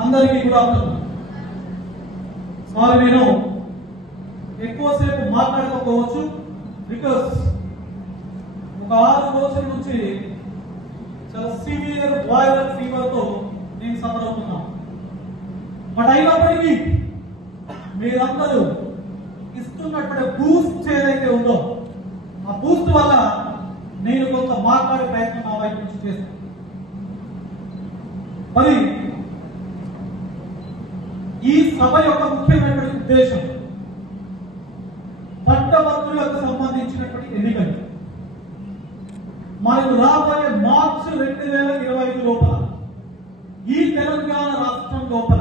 అందరికీ good afternoon. Sorry, నేను ఎక్కువసేపు మాట్లాడకపోవచ్చు. బికాస్ ఒక 6 రోజుల నుంచి చాలా సివియర్ వైరల్ ఫీవర్ తో నేను సఫర్ అవుతున్నాను. బట్ అయినప్పటికీ మీరందరూ ఇస్తున్నటువంటి బూస్ట్ ఏదైతే ఉందో ఆ బూస్ట్ వల్ల నేను కొంత మాట్లాడే ప్రయత్నం నా వైపు నుంచి చేస్తాను. మరి ఈ సభ యొక్క ముఖ్యమైన ఉద్దేశం పట్టభద్రులకు సంబంధించినటువంటి ఎన్నికలు. మనకు రాబోయే మార్చి 2025 లోపల ఈ తెలంగాణ రాష్ట్రం లోపల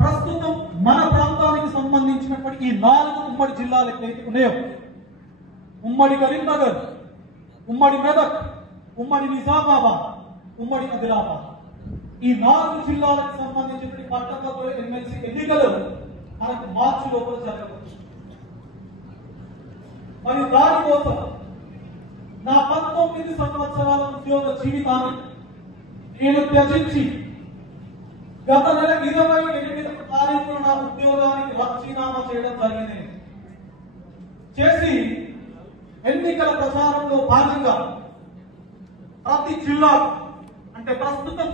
ప్రస్తుతం మన ప్రాంతానికి సంబంధించినటువంటి ఈ 4 ఉమ్మడి జిల్లాలు ఎక్కడైతే ఉన్నాయో, ఉమ్మడి కరీంనగర్, ఉమ్మడి మెదక్, ఉమ్మడి నిజామాబాద్, ఉమ్మడి ఆదిలాబాద్, ఈ 4 జిల్లాలకు సంబంధించిన పట్టభద్రుల ఎమ్మెల్సీ ఎన్నికలు మనకు మార్చి లోపల జరగవచ్చు. మరి దానికోసం నా 19 సంవత్సరాల ఉద్యోగ జీవితాన్ని నేను త్యజించి గత నెల 28వ తారీఖున నా ఉద్యోగానికి రాజీనామా చేయడం జరిగింది. చేసి ఎన్నికల ప్రచారంలో భాగంగా ప్రతి జిల్లా అంటే ప్రస్తుతం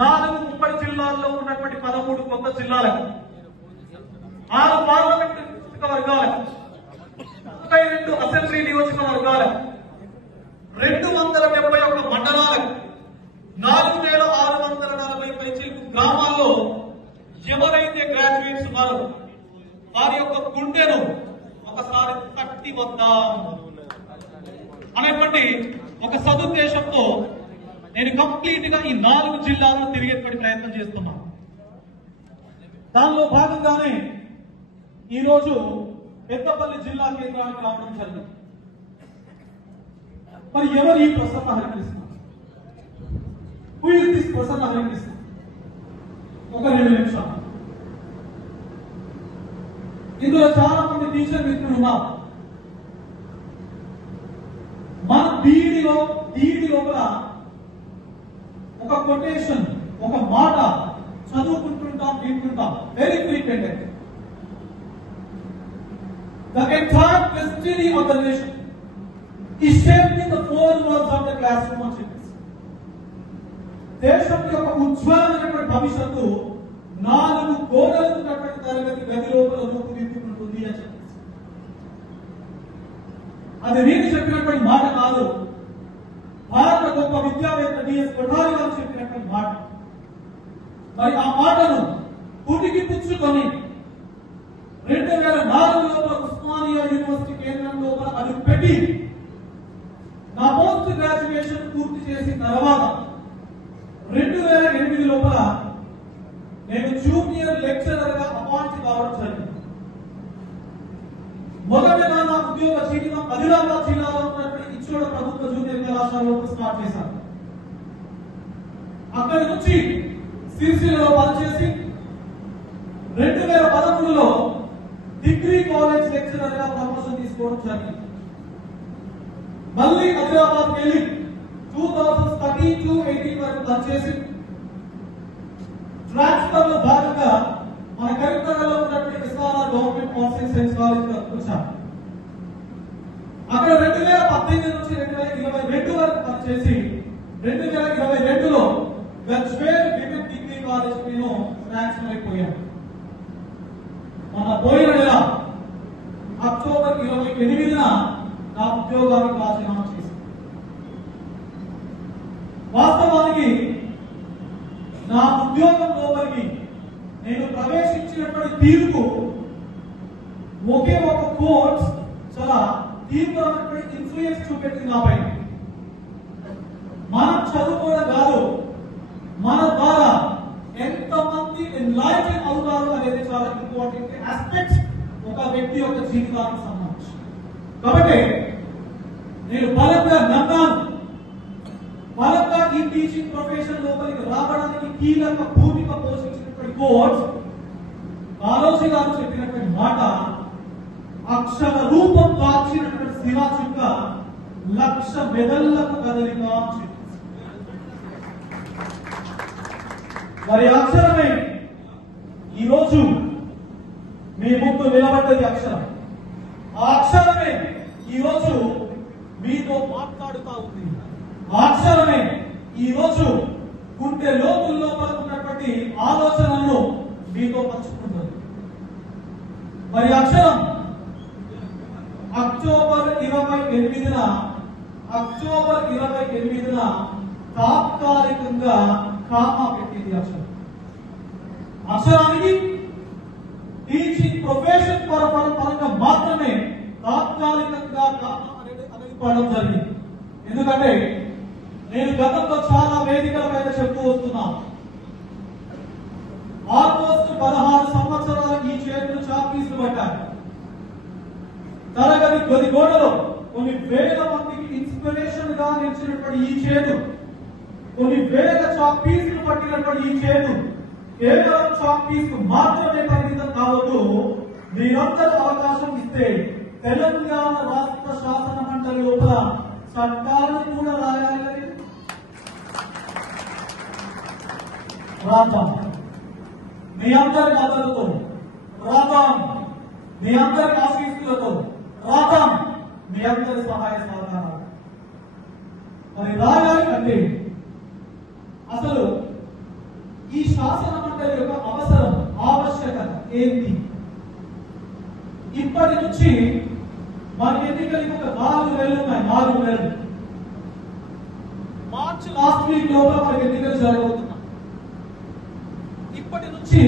4 ఉమ్మడి జిల్లాల్లో ఉన్నటువంటి 13 కొత్త జిల్లాలకు, 6 పార్లమెంటు నియోజకవర్గాలకు, 32 అసెంబ్లీ నియోజకవర్గాలకు, 271 మండలాలకు, 4640 పైచిలకు గ్రామాల్లో ఎవరైతే గ్రాడ్యుయేట్స్ ఉన్నారో వారి యొక్క గుండెను ఒకసారి తట్టి వద్దాం అనేటువంటి ఒక సదుద్దేశంతో నేను కంప్లీట్ గా ఈ 4 జిల్లాలను తిరిగేటువంటి ప్రయత్నం చేస్తున్నాను. దానిలో భాగంగానే ఈరోజు పెద్దపల్లి జిల్లా కేంద్రానికి రావడం జరిగింది. మరి ఎవరు ఈ Prasanna Harikrishna? Who is this Prasanna Harikrishna? ఒక 2 నిమిషాలు. ఇందులో చాలా మంది టీచర్ మిత్రులు ఉన్నారు. మన దీడి లోపల ఒక కొటేషన్, ఒక మాట చదువుకుంటుంటాం, వింటుంటాం very frequent. The entire destiny of the nation is shaped in the 4 walls of the classroom of students. దేశం యొక్క ఉజ్వలమైనటువంటి భవిష్యత్తు 4 గోడలు ఉన్నటువంటి తరగతి గది లోపల రూపుదిద్దుకుంటుంది అని చెప్పేసి అది నేను చెప్పినటువంటి మాట కాదు. భారత గొప్ప విద్యావేత్త డిఎస్ కొఠారి గారు చెప్పినటువంటి మాట. మరి ఆ మాటను పుటికి పుచ్చుకొని 2004 లోపల ఉస్మానియా యూనివర్సిటీ కేంద్రం లోపల అది పెట్టి నా పోస్ట్ గ్రాడ్యుయేషన్ పూర్తి చేసిన తర్వాత 2008 లోపల నేను జూనియర్ లెక్చరర్ గా అపాయింట్ కావడం జరిగింది. మొదటగా నా ఉద్యోగ జీవితం ఆదిలాబాద్ జిల్లాలో ఉన్నటువంటి ఇచ్చోడ ప్రభుత్వ జూనియర్ కళాశాలలో స్టార్ట్ చేశాను. అక్కడి నుంచి సిరిసిల్లలో పనిచేసి 2013లో డిగ్రీ కాలేజ్ లెక్చరర్ గా ప్రమోషన్ తీసుకోవడం జరిగింది. మళ్ళీ ఆదిలాబాద్ వెళ్ళి 2013-18 వరకు పనిచేసి ట్రాన్స్ఫర్ లో భాగంగా మన కరీంనగర్ లో ఉన్నటువంటి SRR government concept science college వచ్చాను. అక్కడ 2018 నుంచి 2022 వరకు పనిచేసి 2022లో గజ్వేల్ విమెన్ డిగ్రీ కాలేజ్ నేను ట్రాన్స్ఫర్ అయిపోయాను. మన పోయిన నెల అక్టోబర్ 28న నా ఉద్యోగానికి రాజీనామా చేశాను. వాస్తవానికి నా ఉద్యోగం లోపలికి నేను ప్రవేశించినటువంటి తీరుకు ఒకే ఒక కోర్స్ చాలా తీవ్రమైనటువంటి ఇన్ఫ్లుయెన్స్ చూపెట్టింది నాపై. మనం చదువుకోవడం కాదు, మన ద్వారా ఎంతమంది ఎన్లైటెన్ అవుతారు అనేది చాలా ఇంపార్టెంట్ ఆస్పెక్ట్ ఒక వ్యక్తి యొక్క జీవితానికి సంబంధించి. కాబట్టి నేను బలంగా నమ్మాను. బలంగా ఈ టీచింగ్ ప్రొఫెషన్ లోపలికి రావడానికి కీలక భూమిక పోషించినటువంటి కోర్స్ కాళోజీ గారు చెప్పినటువంటి మాట అక్షర రూపం దాల్చినటువంటి శిలా చుక్క 1,00,000 మెదళ్లకు కదలిక. మరి అక్షరమే ఈరోజు మీ ముందు నిలబడ్డది అక్షరం. ఆ అక్షరమే ఈరోజు మీతో మాట్లాడుతూ ఉంది. ఆ అక్షరమే ఈరోజు గుండె లోతుల్లో పలుకున్నటువంటి ఆలోచనలను మీతో పంచుకుంటుంది. మరి అక్షరం అక్టోబర్ 28న తాత్కాలికంగా కామా పెట్టింది. అక్షరానికి టీచింగ్ ప్రొఫెషన్ పరంగా మాత్రమే తాత్కాలికంగా కామా అనేది పడడం జరిగింది. ఎందుకంటే నేను గతంలో చాలా వేదికల పైన చెప్తూ వస్తున్నాను. ఆల్మోస్ట్ 16 సంవత్సరాలు ఈ చేతులు చాపీసులు పట్టారు. తరగతి గది గోడలో కొన్ని వేల మందికి ఇన్స్పిరేషన్ గా నిలిచినటువంటి ఈ చేతు, కొన్ని వేల చాపీసులు పట్టినటువంటి ఈ చేతు కేవలం చాపీస్ మాత్రమే పరిమితం కావద్దు. మీరందరూ అవకాశం ఇస్తే తెలంగాణ రాష్ట్ర శాసన మండలి లోపల చట్టాలను కూడా రాయాలి అని రాద్దాం. మీ అందరి మద్దతుతో రాద్దాం, మీ అందరి ఆశీస్సులతో రాద్దాం, మీ అందరి సహాయ సహకారాలు. మరి రాయాలి అంటే అసలు ఈ శాసన మండలి యొక్క అవసరం, ఆవశ్యకత ఏంటి? ఇప్పటి నుంచి మన ఎన్నికలకి ఒక 4 నెలలు ఉన్నాయి. 4 నెలలు. మార్చి లాస్ట్ వీక్ లోపల మనకి ఎన్నికలు జరగబోతున్నాయి. ఇప్పటి నుంచి